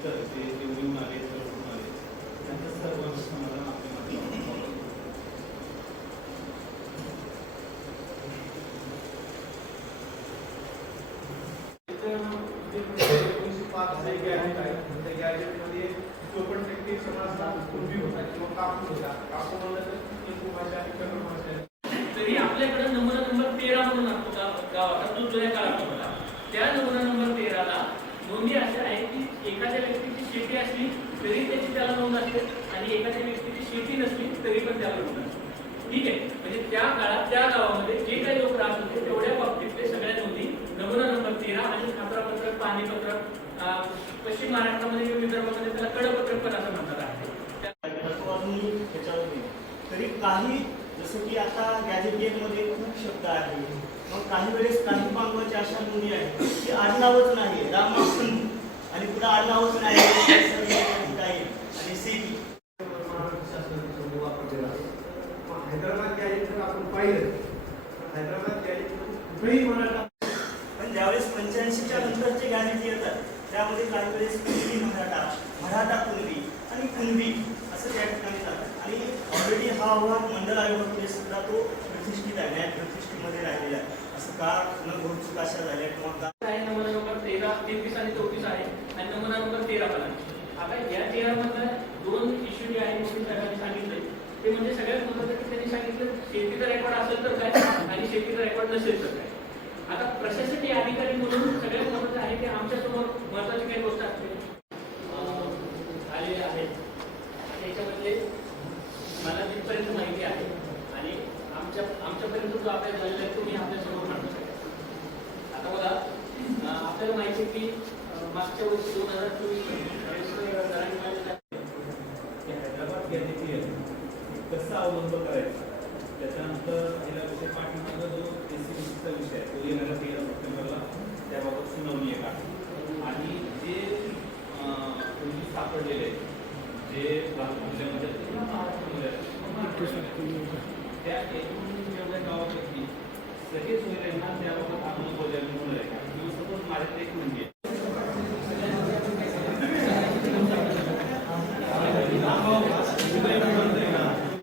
इतर जे निवडून आले निवडून आले त्यांचं सर्वांचं समाधान आपल्या माध्यमातून एकोणीसशे पाच हे गॅजेट आहे त्या गॅजेटमध्ये चोपन्न टक्के समाजाचा पूर्वी होता किंवा कापूस होता कापूस म्हणलं तर तेलुगू भाषा आणि कन्नड भाषा आहे. तरी आपल्याकडे नमुना नंबर तेरा म्हणून असतो गा- गावाचा जो जुन्या काळात होता त्या नमुना नंबर तेराला नोंदी अशा आहेत की एखाद्या व्यक्तीची शेती असली तरी त्याची त्याला नोंद असते आणि एखाद्या व्यक्तीची शेती नसली तरी पण त्याला नोंद असते. ठीक आहे? म्हणजे त्या काळात त्या गावामध्ये जे काही लोक राहत होते तेवढ्या बाबतीतले सगळ्या नोंदी नमुना नंबर तेरा आणि खात्रापत्रक पाणीपत्रक पश्चिम महाराष्ट्रामध्ये किंवा विदर्भामध्ये त्याला कडपत्रक पण असं म्हणतात आहे. त्याच्यावर तरी काही जसं की आता गॅजेटियनमध्ये खूप शब्द आहे मग काही वेळेस काही मागवायचे अशा नोंदी आहेत की आडनावच नाही राम आणि आडनावच नाही आणि शेती महाराष्ट्र हैदराबाद गॅजेट जर आपण पाहिलं हैदराबाद गॅरेज कुठेही मराठा पण ज्यावेळेस पंच्याऐंशीच्या नंतरचे गॅजेट येतात त्यामध्ये काही वेळेस कुणबी मराठा मराठा कुणबी आणि कुणबी असं त्या ठिकाणी जातात आणि ऑलरेडी हा अहवाल मंडळ आयोगाकडे सुद्धा तो प्रतिष्ठित आहे न्याय प्रतिष्ठेमध्ये राहिलेला आहे. असं का न घोडचूक अशा झाल्या किंवा का आहे नंबर तेरा तेहतीस आणि चौतीस आहे तेरा पण आता या तेरा मधलं दोन इश्यू जे आहे मोदी साहेबांनी सांगितले ते म्हणजे सगळ्यात महत्वाचं की त्यांनी सांगितलं शेतीचा रेकॉर्ड असेल तर काय? आणि शेतीचा रेकॉर्ड नसेल तर काय? आता प्रशासकीय अधिकारी म्हणून सगळ्यात महत्वाचं आहे की आमच्यासमोर महत्वाची काही गोष्ट असते. अं, आलेले आहेत. त्याच्यामध्ये मला तिथपर्यंत माहिती आहे. आणि आमच्या आमच्यापर्यंत जो अभ्यास झालेला आहे तो मी आपल्यासमोर मांडू शकेन आता बघा आपल्याला माहिती आहे की मागच्या वर्षी दोन हजार चोवीस की हैदराबाद कसं अवलंब करायचा? त्याच्यानंतर पहिला विषय पाठीमागं जो एसीबीसीचा विषय आहे तो येणाऱ्या तेरा सप्टेंबरला त्याबाबत सुनावणी आहे. का आणि जे सापडलेले आहेत, जिल्ह्यामध्ये त्या एकूण गावापैकी सगळेच महिलांना त्याबाबत अनुभव